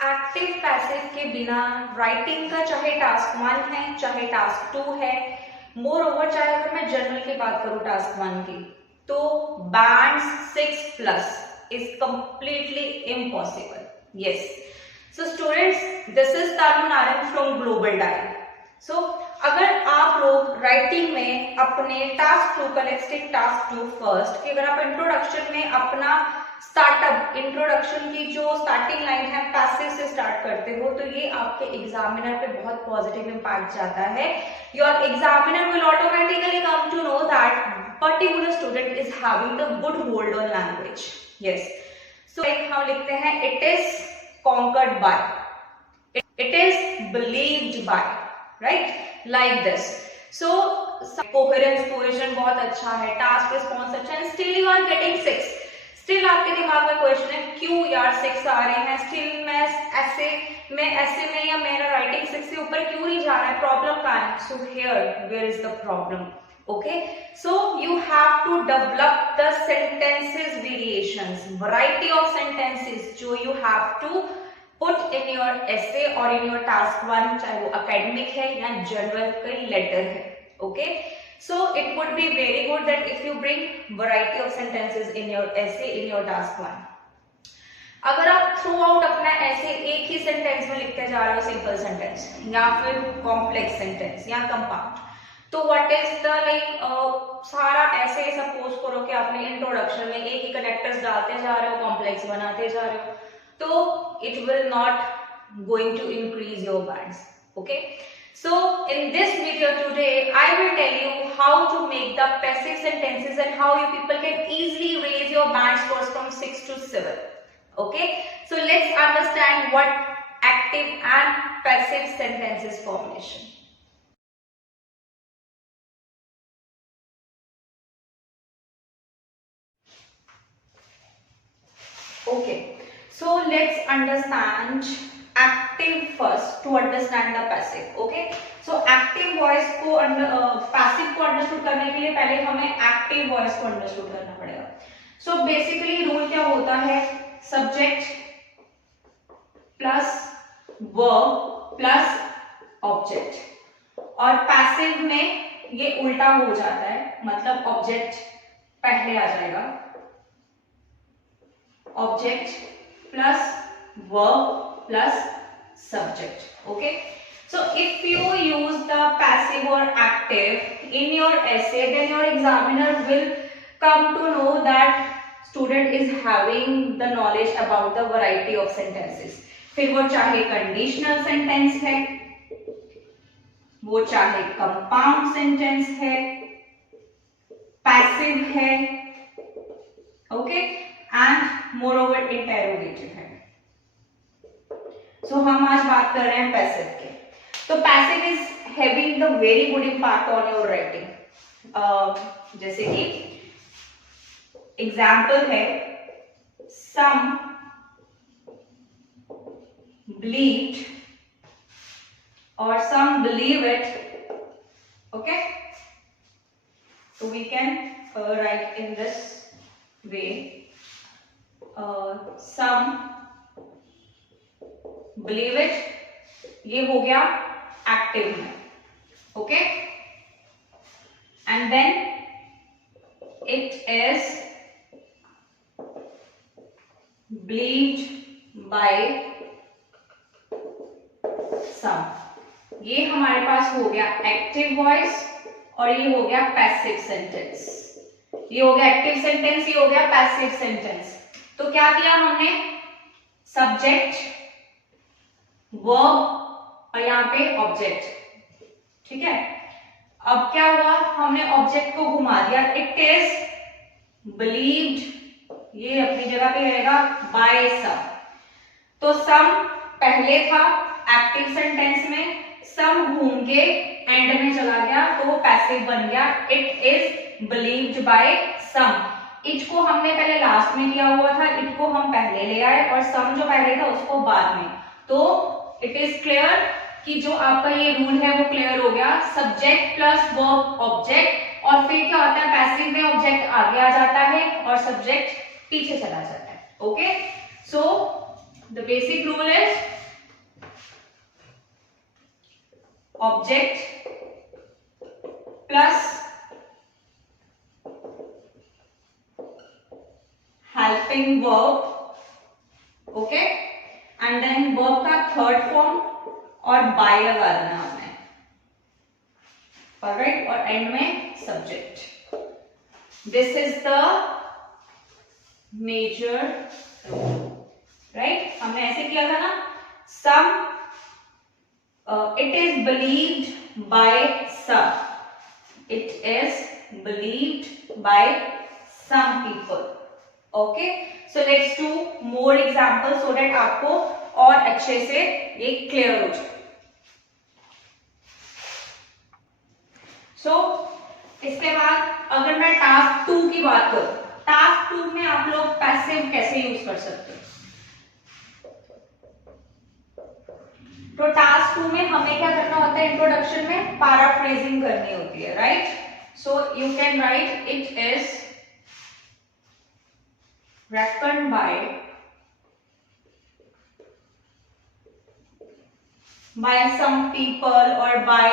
Active passive के बिना writing का चाहे टास्क 1 है चाहे टास्क 2 है, मोर ओवर चाहे अगर मैं जनरल की बात करूं टास्क 1 की, तो band 6+ is completely impossible. Yes, so students, this is Tarun Aryan from Global Dial. So अगर आप लोग राइटिंग में अपने टास्क 2 का, लेट्स टेक टास्क 2 फर्स्ट, कि अगर आप इंट्रोडक्शन में अपना स्टार्टअप, इंट्रोडक्शन की जो स्टार्टिंग लाइन है पैसिव से स्टार्ट करते हो, तो ये आपके एग्जामिनर पे बहुत पॉजिटिव इंपैक्ट जाता है. Your examiner will automatically come to know that particular student is having the good hold on language. Yes, so हम लिखते हैं it is concurred by, it is believed by, right, like this. So coherence, cohesion बहुत अच्छा है, task response अच्छा है, still you are getting 6. Still आपके दिमाग में क्वेश्चन है क्यों यार 6 आ रहे हैं, स्टिल मैं ऐसे में या मेरा राइटिंग 6 से ऊपर क्यों नहीं जा रहा है, प्रॉब्लम कहाँ है? So here where is the problem. Okay, so you have to develop the sentences variations, variety of sentences जो you have to put in your essay और इन योर टास्क 1, चाहे वो एकेडमिक है या जनरल कई letter है. Okay, so it would be very good that if you bring variety of sentences in your essay, in your task 1. अगर आप through out अपना ऐसे एक ही सेंटेंस में लिखते जा रहे हो, सिंपल सेंटेंस या फिर कॉम्प्लेक्स सेंटेंस या कंपाउंड, तो व्हाट इज द सारा ऐसे सपोज करो कि आपने इंट्रोडक्शन में एक ही कनेक्टर्स डालते जा रहे हो, कॉम्प्लेक्स बनाते जा रहे हो, तो it will not going to increase your bands. Okay, so in this video today I will tell you how to make the passive sentences and how you people can easily raise your band scores from 6 to 7. Okay, so let's understand what active and passive sentences formation. Okay, so let's understand active first to understand the passive. Okay, so active voice को passive को understood करने के लिए पहले हमें active voice को understood करना पड़ेगा. So basically रूल क्या होता है, subject plus verb plus object, और passive में ये उल्टा हो जाता है, मतलब object पहले आ जाएगा, object plus verb plus subject. Okay, so if you use the passive or active in your essay, then your examiner will come to know that student is having the knowledge about the variety of sentences. फिर वो चाहे conditional sentence है, वो चाहे compound sentence है, passive है, okay, and moreover interrogative है. So हम आज बात कर रहे हैं पैसिव के. तो passive is having the very good impact on your writing. जैसे कि एग्जाम्पल है, सम बिलीव्ड और सम बिलीव इट. ओके, तो we can write in this way, some believe it, ये हो गया एक्टिव में. Okay, and then it is believed by some. ये हमारे पास हो गया एक्टिव वॉइस और ये हो गया पैसिव सेंटेंस. ये हो गया एक्टिव सेंटेंस, ये हो गया पैसिव सेंटेंस. तो क्या किया हमने, सब्जेक्ट, वर्ब और यहाँ पे ऑब्जेक्ट. ठीक है, अब क्या हुआ, हमने ऑब्जेक्ट को घुमा दिया, इट इज बिलीव्ड, ये अपनी जगह पे रहेगा, बाय सम. तो सम पहले था एक्टिव सेंटेंस में, सम घूम के एंड में चला गया तो वो पैसिव बन गया, it is believed by some. It को हमने पहले लास्ट में किया हुआ था, इट को हम पहले ले आए और सम जो पहले था उसको बाद में. तो इट इज क्लियर कि जो आपका ये रूल है वो क्लियर हो गया, सब्जेक्ट प्लस वर्ब ऑब्जेक्ट, और फिर क्या होता है पैसिव में ऑब्जेक्ट आगे आ जाता है और सब्जेक्ट पीछे चला जाता है. Okay, so The basic rule is object plus helping verb, okay, and then verb का थर्ड फॉर्म और बाय लगा देना हमने, ऑलराइट, और एंड में subject. This is the major rule, right. हमने ऐसे किया था ना, सम it is believed by some, it is believed by some people. Okay, so let's do more examples so that आपको और अच्छे से ये क्लियर हो जाए. So इसके बाद अगर मैं टास्क 2 की बात करूं, टास्क 2 में आप लोग पैसिव कैसे यूज कर सकते हो? तो टास्क 2 में हमें क्या करना होता है, इंट्रोडक्शन में पैराफ्रेजिंग करनी होती है, right. So you can write it is reckoned by some people or by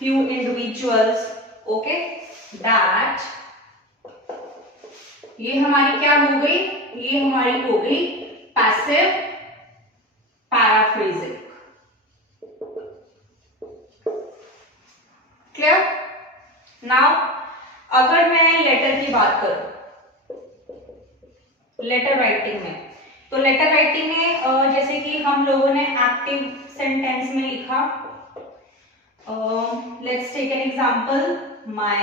few individuals, okay, that ये हमारी क्या हो गई, ये हमारी हो गई पैसिव पैराफ्रेजिंग. क्लियर. नाउ अगर मैं लेटर की बात करूं, लेटर राइटिंग में, तो लेटर राइटिंग में जैसे कि हम लोगों ने एक्टिव सेंटेंस में लिखा, let's take an example, my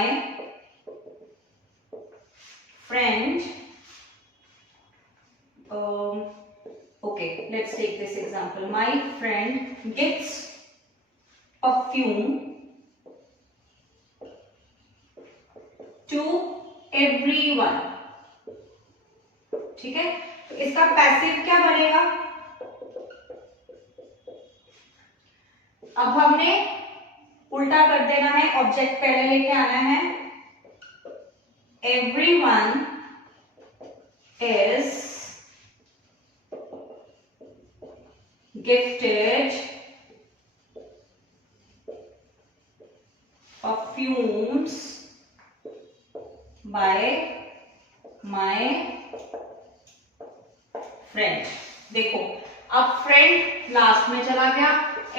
friend, okay, let's take this example. My friend gets perfume to everyone. ठीक है, तो इसका पैसिव क्या बनेगा? अब हमने उल्टा कर देना है, ऑब्जेक्ट पहले लेके आना है. Everyone is gifted perfumes by my friend. देखो, अब फ्रेंड लास्ट में चला गया,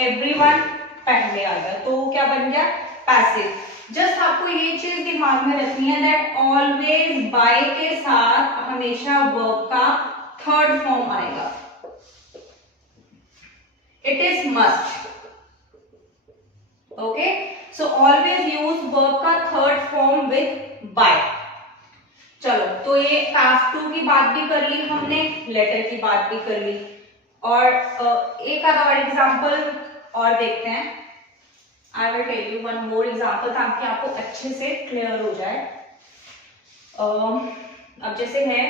एवरीवन पहले आ गया, तो क्या बन गया? पैसिव. जस्ट आपको ये चीज दिमाग में रखनी है दैट ऑलवेज बाय के साथ हमेशा वर्ब का थर्ड फॉर्म आएगा. It is must. Okay, so always use verb का थर्ड फॉर्म विथ बाय. चलो, तो ये टास्क 2 की बात भी कर ली हमने, लेटर की बात भी कर ली, और एक आधा और एग्जाम्पल और देखते हैं. I will tell you one more example ताकि आपको अच्छे से क्लियर हो जाए. अब जैसे है,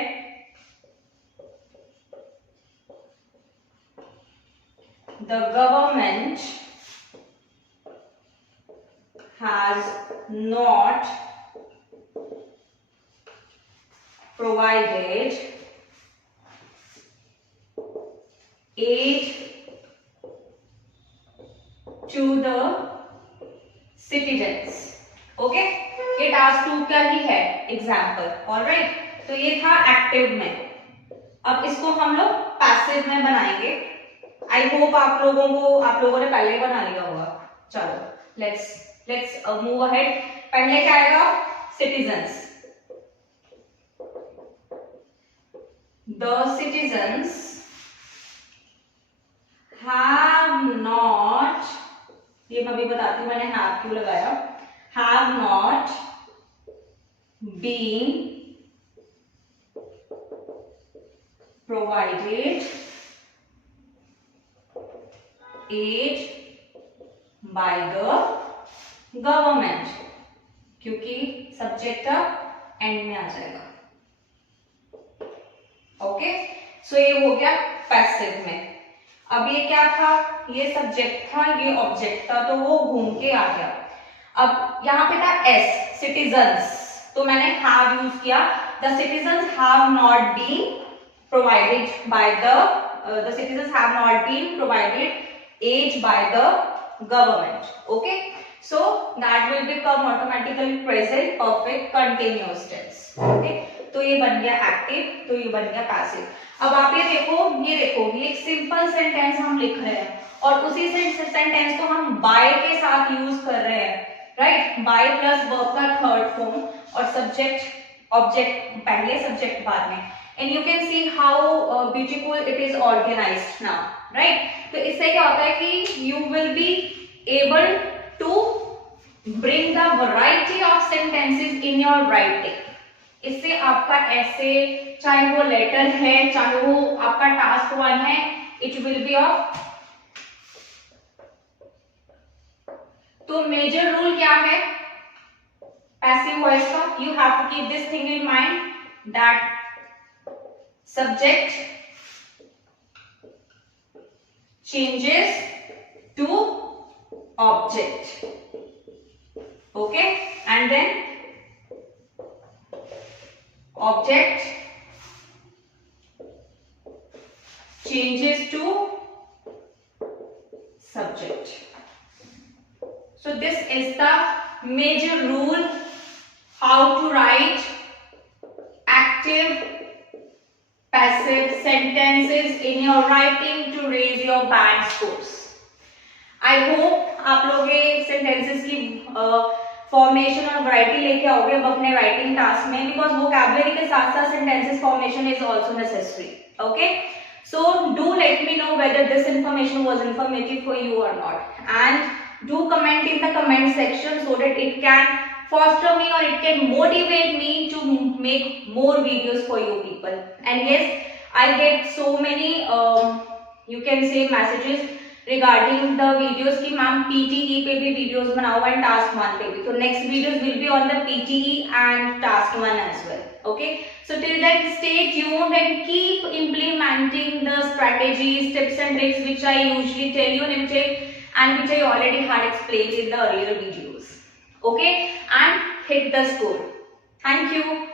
the government has not provided aid to the citizens. Okay, ये टास्क 2 का ही है एग्जाम्पल, ऑलराइट. तो ये था एक्टिव में. अब इसको हम लोग पैसिव में बनाएंगे. आई होप आप लोगों ने पहले ही बना लिया होगा. चलो, लेट्स मूव अहेड. पहले क्या आएगा? Citizens. The citizens have not, ये मैं भी बताती हूँ मैंने हैव क्यों लगाया. Have not been provided aid by the government, क्योंकि सब्जेक्ट एंड में आ जाएगा. ओके, सो ये हो गया पैसिव में. अब ये क्या था? ये सब्जेक्ट था, ये ऑब्जेक्ट था, तो वो घूम के आ गया. अब यहाँ पे था एस, सिटीजन्स, तो मैंने have यूज किया. The citizens have not been provided by the citizens have not been provided aid by the government. Okay, so that will become automatically present perfect continuous tense. Okay, तो ये बन गया active, तो ये बन गया passive. अब आप ये देखो ये एक सिंपल सेंटेंस हम लिख रहे हैं और उसी सेंटेंस को हम बाय के साथ यूज कर रहे हैं, राइट. बाय प्लस वर्ब का थर्ड फॉर्म और सब्जेक्ट ऑब्जेक्ट पहले, सब्जेक्ट बाद में. And you can see how beautiful it is organized now, right. तो इससे क्या होता है कि you will be able to bring the variety of sentences in your writing. इससे आपका ऐसे, चाहे वो लेटर है, चाहे वो आपका टास्क 1 है, इट विल बी ऑफ. तो मेजर रूल क्या है पैसिव वॉइस का? You have to keep this thing in mind that subject changes to object, okay, and then object changes to subject. So this is the major rule how to write active passive sentences in your writing to raise your band scores. I hope आप लोग ये sentences की formation और variety लेके आओगे अब अपने writing task में, because vocabulary के साथ साथ sentences formation is also necessary. Okay, so do let me know whether this information was informative for you or not, and do comment in the comment section so that it can foster me or it can motivate me to make more videos for you people. And yes, I get so many you can say messages regarding the videos कि ma'am PTE पे भी videos बनाओ and task 1 पे भी. So next videos will be on the PTE and task 1 as well. Okay, so till then stay tuned and keep implementing the strategies, tips and tricks which I usually tell you and which I already had explained in the earlier videos. Okay, and hit the score. Thank you.